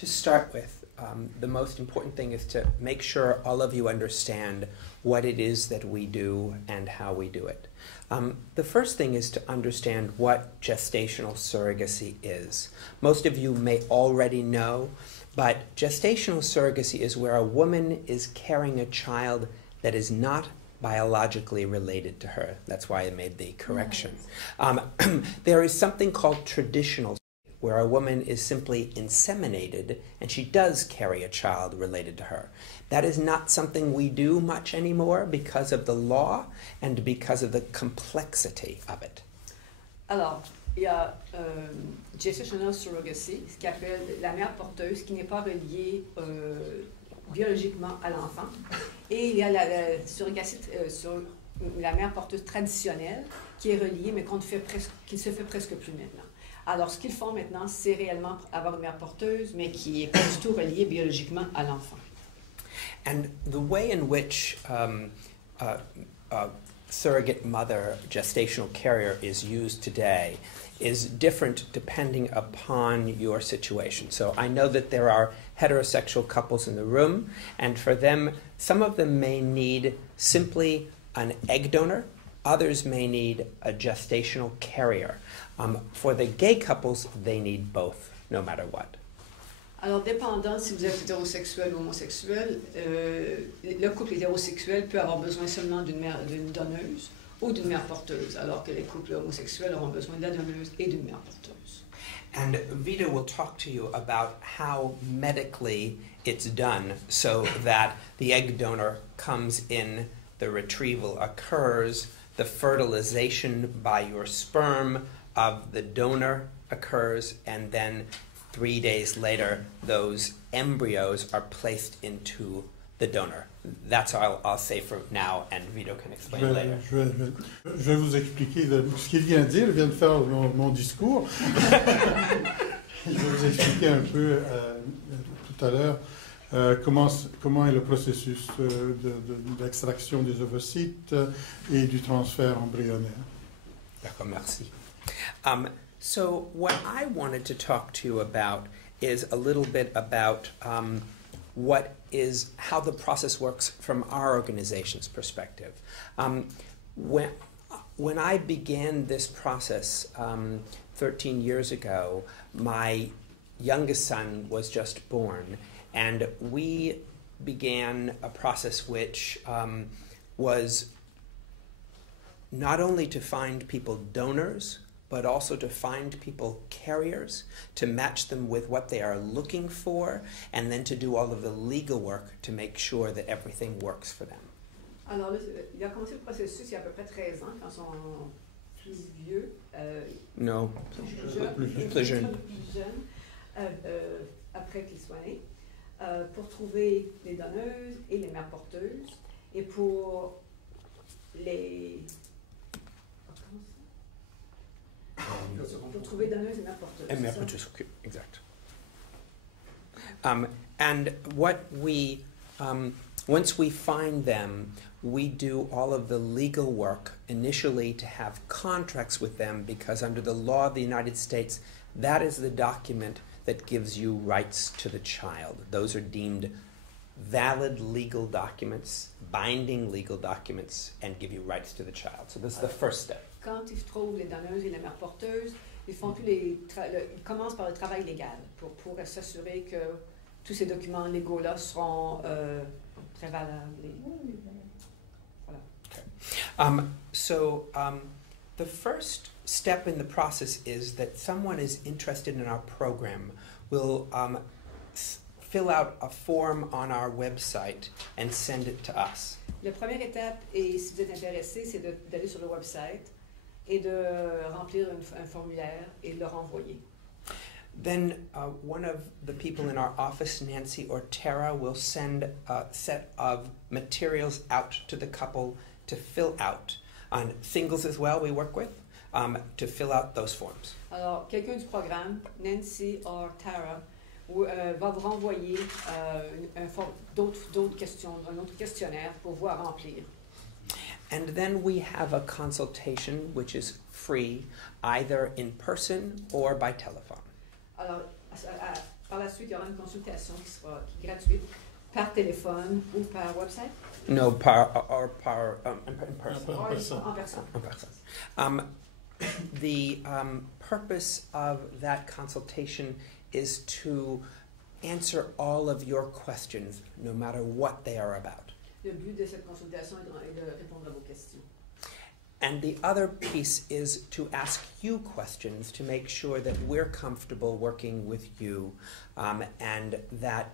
To start with, the most important thing is to make sure all of you understand what it is that we do and how we do it. The first thing is to understand what gestational surrogacy is. Most of you may already know, but gestational surrogacy is where a woman is carrying a child that is not biologically related to her. That's why I made the correction. There is something called traditional, where a woman is simply inseminated and she does carry a child related to her. That is not something we do much anymore because of the law and because of the complexity of it. Alors, il y a Gestational Surrogacy, ce qu'on appelle la mère porteuse qui n'est pas reliée biologiquement à l'enfant. Et il y a la surrogacy sur la mère porteuse traditionnelle qui est reliée mais qui ne se fait presque plus maintenant. Alors, ce qu'ils font maintenant, c'est réellement avoir une mère porteuse, mais qui n'est pas du tout reliée biologiquement à l'enfant. And the way in which surrogate mother, gestational carrier, is used today is different depending upon your situation. So I know that there are heterosexual couples in the room, and for them, some of them may need simply an egg donor, others may need a gestational carrier. For the gay couples, they need both, no matter what. Alors, dépendant si vous êtes hétérosexuel ou homosexuel, le couple hétérosexuel peut avoir besoin seulement d'une donneuse ou d'une mère porteuse, alors que les couples homosexuels auront besoin de la donneuse et d'une mère porteuse. And Vita will talk to you about how medically it's done so that the egg donor comes in, the retrieval occurs, the fertilization by your sperm of the donor occurs, and then 3 days later, those embryos are placed into the donor. That's all I'll say for now, and Vito can explain later. Je vais vous expliquer ce qu'il vient de dire. Il vient de faire mon discours. Je vais vous expliquer un peu tout à l'heure comment est le processus d'extraction des ovocytes et du transfert embryonnaire. D'accord, merci. So what I wanted to talk to you about is a little bit about how the process works from our organization's perspective. When I began this process 13 years ago, my youngest son was just born, and we began a process which was not only to find people donors, but also to find people carriers, to match them with what they are looking for, and then to do all of the legal work to make sure that everything works for them. Alors, il a commencé le processus il y a à peu près 13 ans, quand ils sont plus vieux. Non, plus jeunes. Après qu'ils soient nés, pour trouver les donneuses et les mères porteuses, et pour les... Pour trouver donneuse et mère porteuse. And mère porteuse, exact. And what we, once we find them, we do all of the legal work initially to have contracts with them, because under the law of the United States, that is the document that gives you rights to the child. Those are deemed valid legal documents, binding legal documents, and give you rights to the child. So this is the first step. Quand ils trouvent les donneuses et les mères porteuses, ils commencent par le travail légal pour s'assurer que tous ces documents légaux-là seront très valables. Voilà. Okay. The first step in the process is that someone is interested in our program will fill out a form on our website and send it to us. La première étape, et si vous êtes intéressé, c'est d'aller sur le website et de remplir un formulaire et de le renvoyer. Then one of the people in our office, Nancy or Tara, will send a set of materials out to the couple to fill out. On singles as well, we work with, to fill out those forms. Alors, quelqu'un du programme, Nancy or Tara, va vous renvoyer d'autres questions, un autre questionnaire pour vous remplir. And then we have a consultation which is free, either in person or by telephone. Alors, Par la suite, il y aura une consultation qui est gratuite par téléphone ou par website. No, in person. En personne. In person. The purpose of that consultation is to answer all of your questions, no matter what they are about. Le but de cette consultation est de répondre à vos questions. And the other piece is to ask you questions to make sure that we're comfortable working with you, and that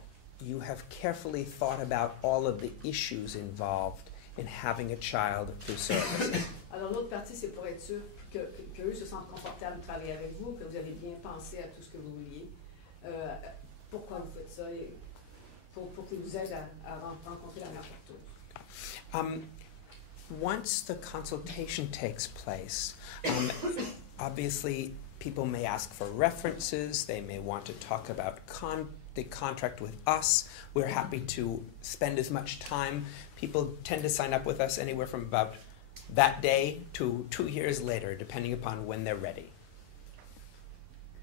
you have carefully thought about all of the issues involved in having a child through surrogacy. Alors l'autre partie, c'est pour être sûr qu'eux se sentent confortables de travailler avec vous, que vous avez bien pensé à tout ce que vous vouliez, pourquoi vous faites ça, et pour qu'ils vous aident à rencontrer la meilleure porteuse. Once the consultation takes place, obviously people may ask for references, they may want to talk about the contract with us. We're happy to spend as much time. People tend to sign up with us anywhere from about that day to 2 years later, depending upon when they're ready.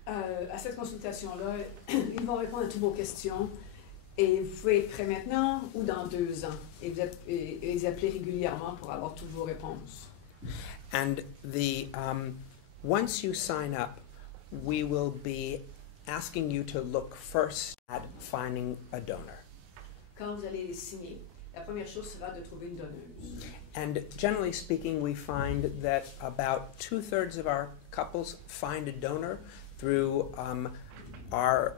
À cette consultation-là, ils vont répondre à toutes vos questions. Et vous pouvez être prêt maintenant ou dans 2 ans. Et les appeler régulièrement pour avoir toutes vos réponses. And once you sign up, we will be asking you to look first at finding a donor. Quand vous allez les signer, la première chose sera de trouver une donneuse. And generally speaking, we find that about 2/3 of our couples find a donor through our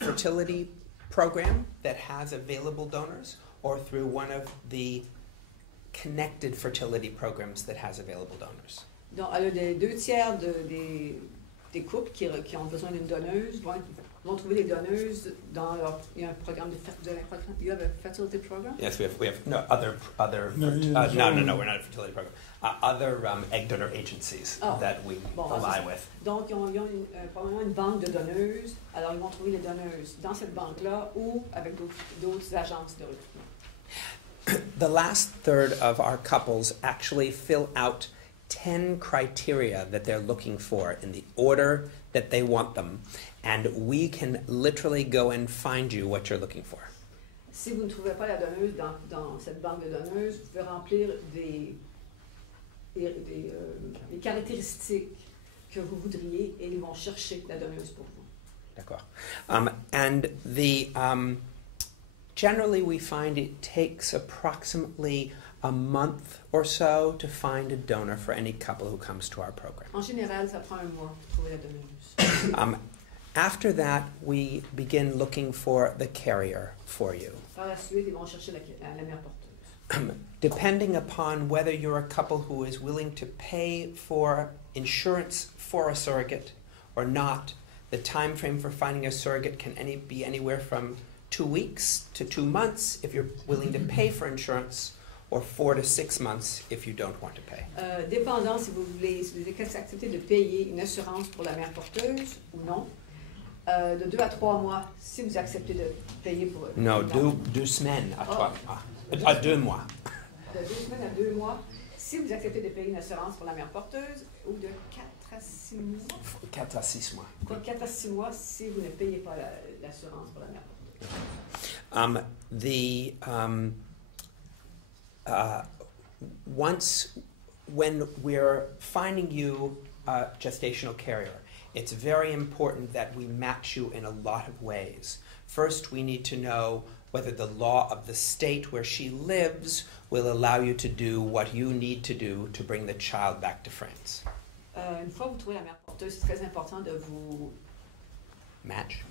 fertility program that has available donors, or through one of the connected fertility programs that has available donors. Donc, alors, les 2/3 des couples qui ont besoin d'une donneuse vont trouver des donneuses dans leur... Il y a un programme You have a fertility program? Yes, we have no other No, no, we're not a fertility program. Other egg donor agencies that we ally with. Donc, ils ont probablement une banque de donneuses. Alors, ils vont trouver les donneuses dans cette banque-là ou avec d'autres agences de recrutement. The last third of our couples actually fill out 10 criteria that they're looking for in the order that they want them, and we can literally go and find you what you're looking for. Si vous ne trouvez pas la donneuse dans cette banque de donneuses, vous pouvez remplir les caractéristiques que vous voudriez et ils vont chercher la donneuse pour vous. D'accord. And generally we find it takes approximately a month or so to find a donor for any couple who comes to our program. En général, ça prend un mois pour trouver la donneuse. After that, we begin looking for the carrier for you. Par la suite, ils vont chercher la mère porteuse. Depending upon whether you're a couple who is willing to pay for insurance for a surrogate or not, the time frame for finding a surrogate can be anywhere from 2 weeks to 2 months if you're willing to pay for insurance, or 4 to 6 months if you don't want to pay. Dépendant si vous acceptez de payer une assurance pour la mère porteuse ou non, de 2 à 3 mois si vous acceptez de payer pour... Non, 2 semaines à 2 mois. De 2 semaines à 2 mois si vous acceptez de payer une assurance pour la mère porteuse, ou de 4 à 6 mois. 4 à 6 mois. 4 à 6 mois si vous ne payez pas l'assurance pour la mère porteuse. When we're finding you a gestational carrier, it's very important that we match you in a lot of ways. First, we need to know whether the law of the state where she lives will allow you to do what you need to do to bring the child back to France. Une fois que vous trouvez la mère porteuse, c'est très important de vous match.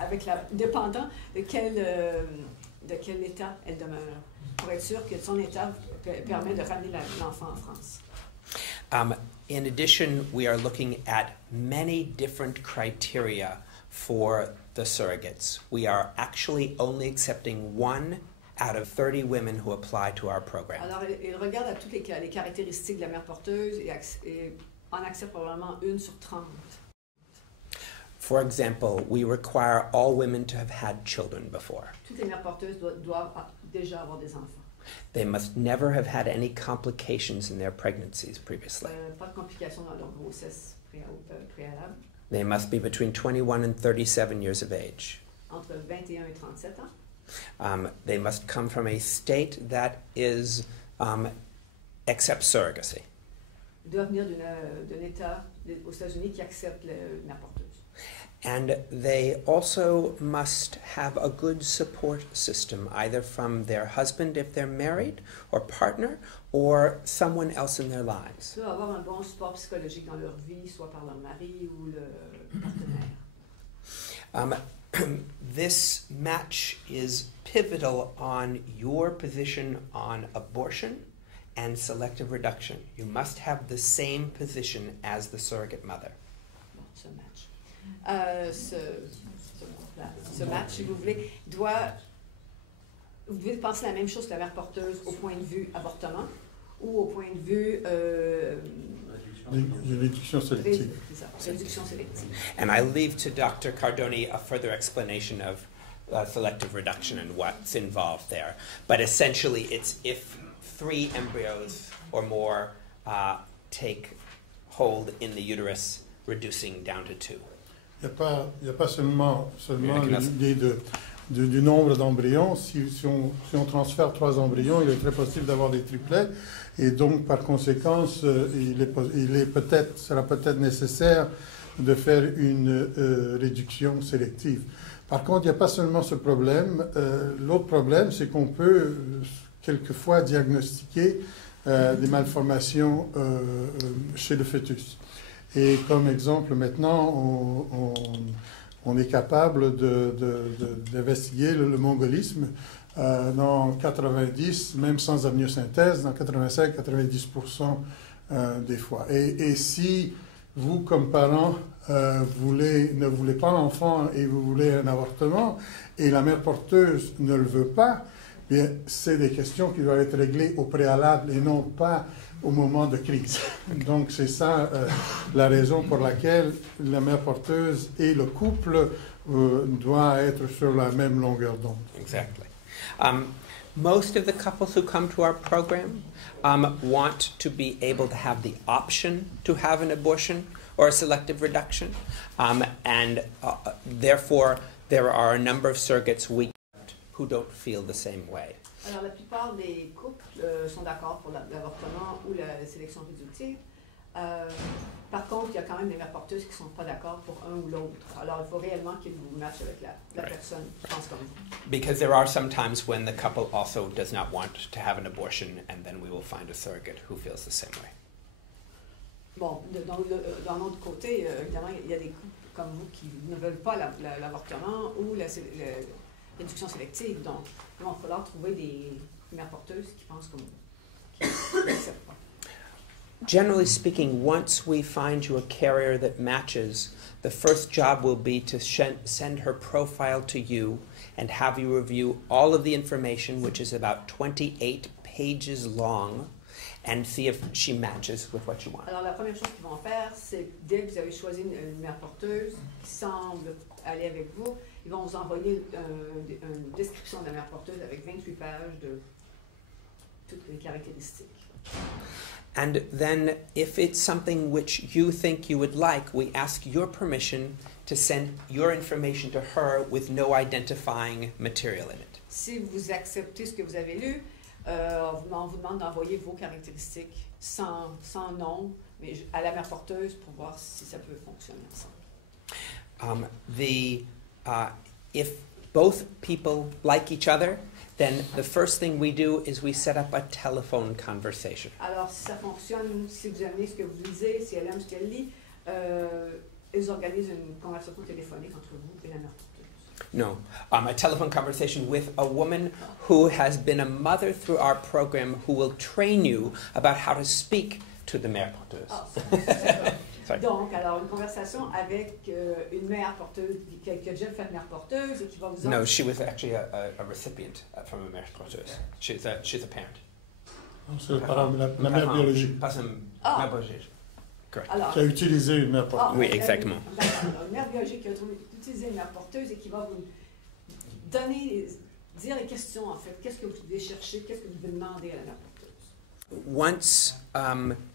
Avec dépendant de quel état elle demeure, pour être sûr que son état permet de ramener l'enfant en France. In addition, we are looking at many different criteria for the surrogates. We are actually only accepting 1 out of 30 women who apply to our program. Alors, il regarde à toutes les caractéristiques de la mère porteuse et en accepte probablement 1 sur 30. For example, we require all women to have had children before. Toutes les mères porteuses doivent déjà avoir des enfants. They must never have had any complications in their pregnancies previously. Pas de complications dans leur grossesse préalable. They must be between 21 and 37 years of age. Entre 21 et 37 ans. They must come from a state that is accepts surrogacy. Ils doivent venir d'un État aux États-Unis qui accepte la porteuse. And they also must have a good support system, either from their husband if they're married, or partner, or someone else in their lives. Ils doivent avoir un bon support psychologique dans leur vie, soit par leur mari ou le partenaire. This match is pivotal on your position on abortion and selective reduction. You must have the same position as the surrogate mother. Bon, ce match. Ce match, si vous voulez, vous devez penser la même chose que la mère porteuse au point de vue avortement ou au point de vue réduction sélective. Réduction sélective. And I leave to Dr. Cardoni a further explanation of selective reduction and what's involved there. But essentially, it's if 3 embryos or more take hold in the uterus, reducing down to 2. Il n'y a pas seulement l'idée du nombre d'embryons. Si on transfère 3 embryons, il est très possible d'avoir des triplets. Et donc, par conséquent, sera peut-être nécessaire de faire une réduction sélective. Par contre, il n'y a pas seulement ce problème. L'autre problème, c'est qu'on peut quelquefois diagnostiquer des malformations chez le fœtus. Et comme exemple, maintenant, on est capable d'investiguer le mongolisme dans 90, même sans amniosynthèse, dans 85-90% des fois. Et si vous, comme parent, ne voulez pas l'enfant et vous voulez un avortement, et la mère porteuse ne le veut pas, bien, c'est des questions qui doivent être réglées au préalable et non pas au moment de crise. Donc, c'est ça la raison pour laquelle la mère porteuse et le couple doivent être sur la même longueur d'onde. Exactly. Most of the couples who come to our program want to be able to have the option to have an abortion or a selective reduction, and therefore there are a number of surrogates who don't feel the same way. Alors, la plupart des couples sont d'accord pour l'avortement ou la sélection réductive. Par contre, il y a quand même des mères porteuses qui ne sont pas d'accord pour un ou l'autre. Alors, il faut réellement qu'ils vous matchent avec la personne qui pense comme vous. Because there are some times when the couple also does not want to have an abortion, and then we will find a surrogate who feels the same way. Bon, dans l'autre côté, évidemment, il y a des couples comme vous qui ne veulent pas l'avortement ou la réduction sélective. Donc, il va falloir trouver des mères porteuses qui pensent comme vous, qui n'acceptent pas. Generally speaking, once we find you a carrier that matches, the first job will be to send her profile to you and have you review all of the information, which is about 28 pages long, and see if she matches with what you want. Alors, la première chose qu'ils vont faire, c'est dès que vous avez choisi une mère porteuse qui semble aller avec vous, ils vont vous envoyer une description de la mère porteuse avec 28 pages de toutes les caractéristiques. And then, if it's something which you think you would like, we ask your permission to send your information to her with no identifying material in it. Si vous acceptez ce que vous avez lu, on vous demande d'envoyer vos caractéristiques sans nom, mais à la mère porteuse pour voir si ça peut fonctionner ensemble. If both people like each other, then the first thing we do is we set up a telephone conversation. Alors, si ça fonctionne, si vous aimez ce que vous lisez, si elle aime ce qu'elle lit, ils organisent une conversation téléphonique entre vous et la mère porteuse. No, a telephone conversation with a woman who has been a mother through our program who will train you about how to speak to the mère porteuse. Donc, alors, une conversation avec une mère porteuse qui a déjà fait une mère porteuse et qui va vous... No, she was actually a recipient from a mère porteuse. She's a parent. C'est la mère biologique. Pas une mère biologique. Correct. Qui a utilisé une mère porteuse. Oui, exactement. Alors, une mère biologique qui a utilisé une mère porteuse et qui va vous dire les questions, en fait. Qu'est-ce que vous devez chercher, qu'est-ce que vous devez demander à la mère porteuse. once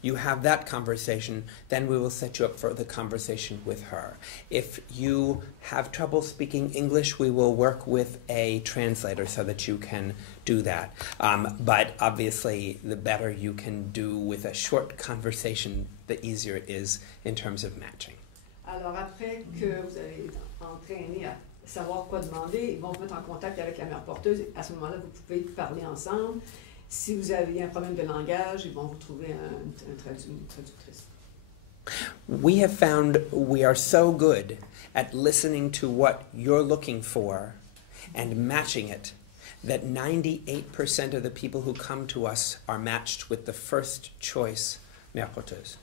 you have that conversation, then we will set you up for the conversation with her. If you have trouble speaking English, we will work with a translator so that you can do that. But obviously, the better you can do with a short conversation, the easier it is in terms of matching. Alors, après que vous avez entraîné à savoir quoi demander, ils vont vous mettre en contact avec la mère porteuse. À ce moment-là, vous pouvez parler ensemble. Si vous avez un problème de langage, ils vont vous trouver une traductrice. We have found we are so good at listening to what you're looking for and matching it that 98% of the people who come to us are matched with the first choice mère porteuse.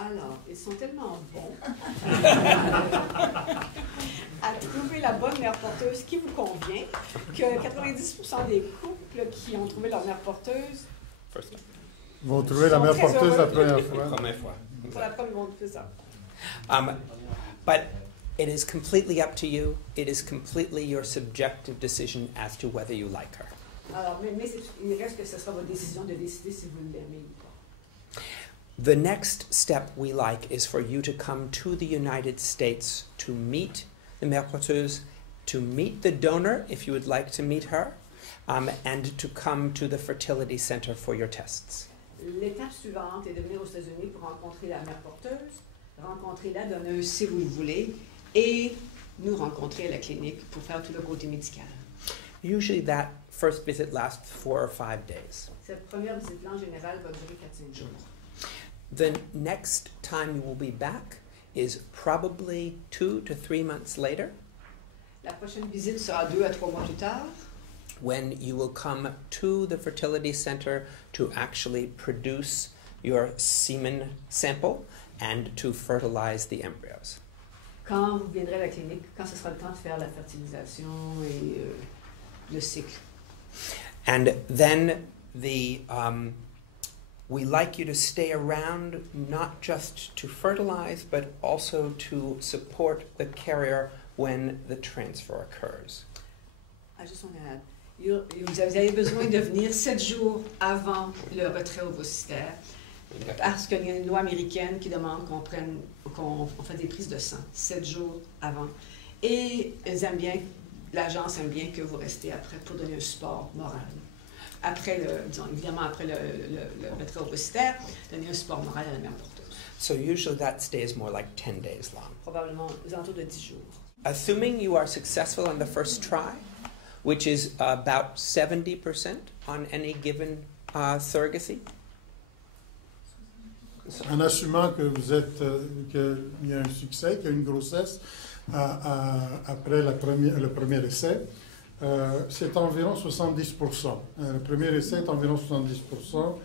Alors, ils sont tellement bons à trouver la bonne mère porteuse qui vous convient que 90% des couples qui ont trouvé leur mère porteuse vont trouver la mère porteuse la première fois. Pour la première fois, c'est ça. But it is completely up to you. It is completely your subjective decision as to whether you like her. Alors, mais il reste que ce sera votre décision de décider si vous l'aimez ou pas. The next step we like is for you to come to the United States to meet the mère porteuse, to meet the donor if you would like to meet her, and to come to the fertility center for your tests. L'étape suivante est de venir aux États-Unis pour rencontrer la mère porteuse, rencontrer la donneuse si vous le voulez, et nous rencontrer à la clinique pour faire tout le côté médical. Usually that first visit lasts 4 or 5 days. Cette première visite-là, en général, va durer 4-5 jours. The next time you will be back is probably 2 to 3 months later. La prochaine visite sera 2 à 3 mois plus tard. When you will come to the fertility center to actually produce your semen sample and to fertilize the embryos. Quand vous viendrez à la clinique, quand ce sera le temps de faire la fertilisation et le cycle. And then we like you to stay around not just to fertilize, but also to support the carrier when the transfer occurs. I just want to add, vous avez besoin de venir 7 jours avant le retrait ovocytaire, parce qu'il y a une loi américaine qui demande qu'on fait des prises de sang 7 jours avant. Et l'agence aime bien que vous restez après pour donner un support moral. Après évidemment après le retrait ovocytaire, donner un support moral à la mère porteuse. So usually that stays more like 10 days long. Probablement aux alentours de 10 jours. Assuming you are successful on the first try, which is about 70% on any given surrogacy. En assumant que vous êtes, qu'il y a un succès, qu'il y a une grossesse après le premier essai, c'est environ 70%. Le premier essai est environ 70%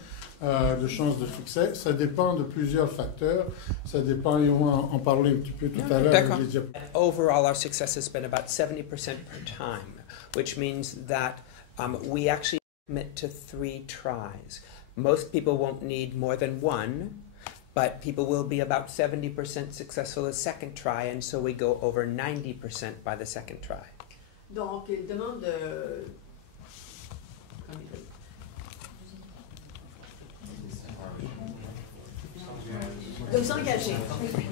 de chances de succès. Ça dépend de plusieurs facteurs. Ça dépend, et on va en parler un petit peu tout à l'heure. Overall, our success has been about 70% per time, which means that we actually commit to 3 tries. Most people won't need more than 1, but people will be about 70% successful a second try, and so we go over 90% by the second try. Donc, il demande de vous engager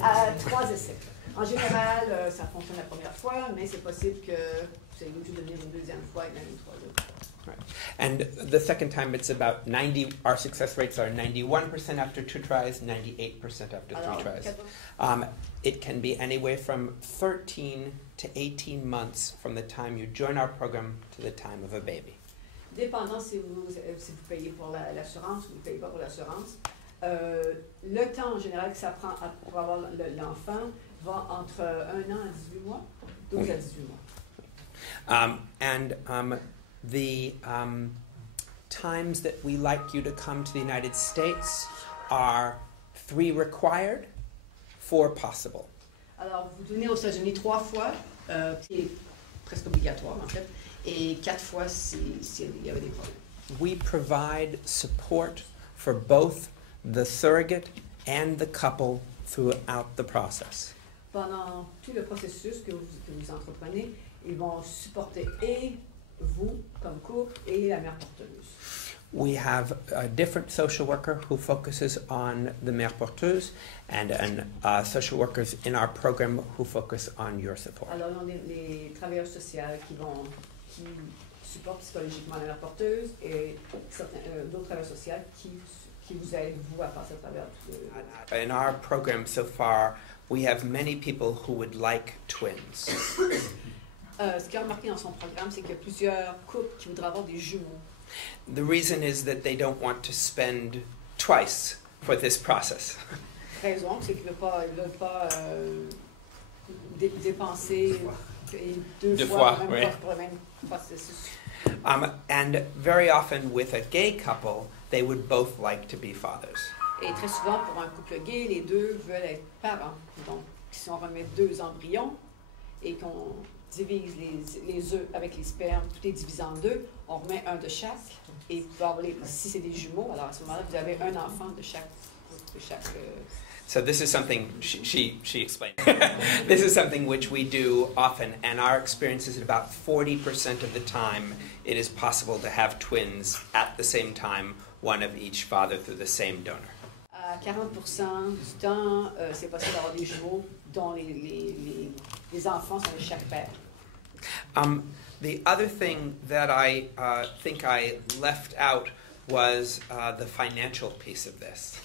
à 3 essais. En général, ça fonctionne la première fois, mais c'est possible que vous ayez obligé de venir une deuxième fois et même une troisième. Right. And the second time it's about 90, our success rates are 91% after 2 tries, 98% after 3 tries. It can be anywhere from 13 to 18 months from the time you join our program to the time of a baby. Dépendant si vous payez pour l'assurance ou vous ne payez pas pour l'assurance, le temps en général que ça prend pour avoir l'enfant va entre 1 an à 18 mois, 12 à 18 mois. The times that we like you to come to the United States are 3 required, 4 possible. Alors, vous venez aux États-Unis 3 fois, qui est presque obligatoire en fait, et 4 fois s'il y avait des problèmes. We provide support for both the surrogate and the couple throughout the process. Pendant tout le processus que vous entreprenez, ils vont supporter et vous comme couple et la mère porteuse. We have a different social worker who focuses on the mère porteuse and social workers in our program who focus on your support. Alors, on a les travailleurs sociaux qui supportent psychologiquement la mère porteuse et d'autres travailleurs sociaux qui vous aident, vous, à passer à travers In our program so far, we have many people who would like twins. Ce qu'il a remarqué dans son programme, c'est qu'il y a plusieurs couples qui voudraient avoir des jumeaux. The reason is that they don't want to spend twice for this process. La raison, c'est qu'ils ne veulent pas dépenser deux fois pour le même processus. And very often with a gay couple, they would both like to be fathers. Et très souvent, pour un couple gay, les deux veulent être parents. Donc, si on remet deux embryons et qu'on divise les œufs avec les spermes, tout est divisé en deux, on remet un de chaque. Et si c'est des jumeaux, alors à ce moment-là, vous avez un enfant de chaque So this is something she explained. This is something which we do often, and our experience is about 40% of the time it is possible to have twins at the same time, one of each father through the same donor. À 40% du temps, c'est possible d'avoir des jumeaux dont les enfants sont de chaque père. The other thing that I think I left out was the financial piece of this.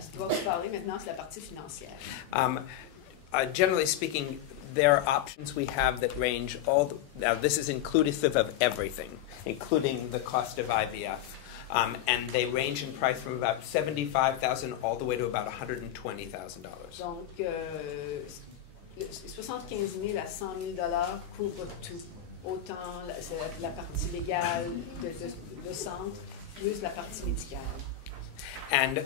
Ce dont je parler maintenant, c'est la partie financière. Generally speaking, there are options we have that range now this is inclusive of everything, including the cost of IVF. And they range in price from about $75,000 all the way to about $120,000. Donc, 75 000 à 100 000 $ couvre tout. Autant la partie légale de centre, plus la partie médicale. And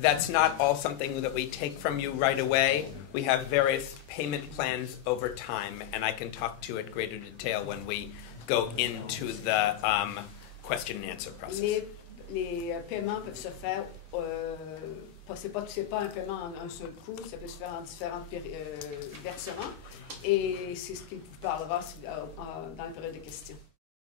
that's not all something that we take from you right away. We have various payment plans over time, and I can talk to you at greater detail when we go into the question and answer process. Les paiements peuvent se faire, c'est pas un paiement en un seul coup, ça peut se faire en différents versements, et c'est ce qui vous parlera dans la période de questions.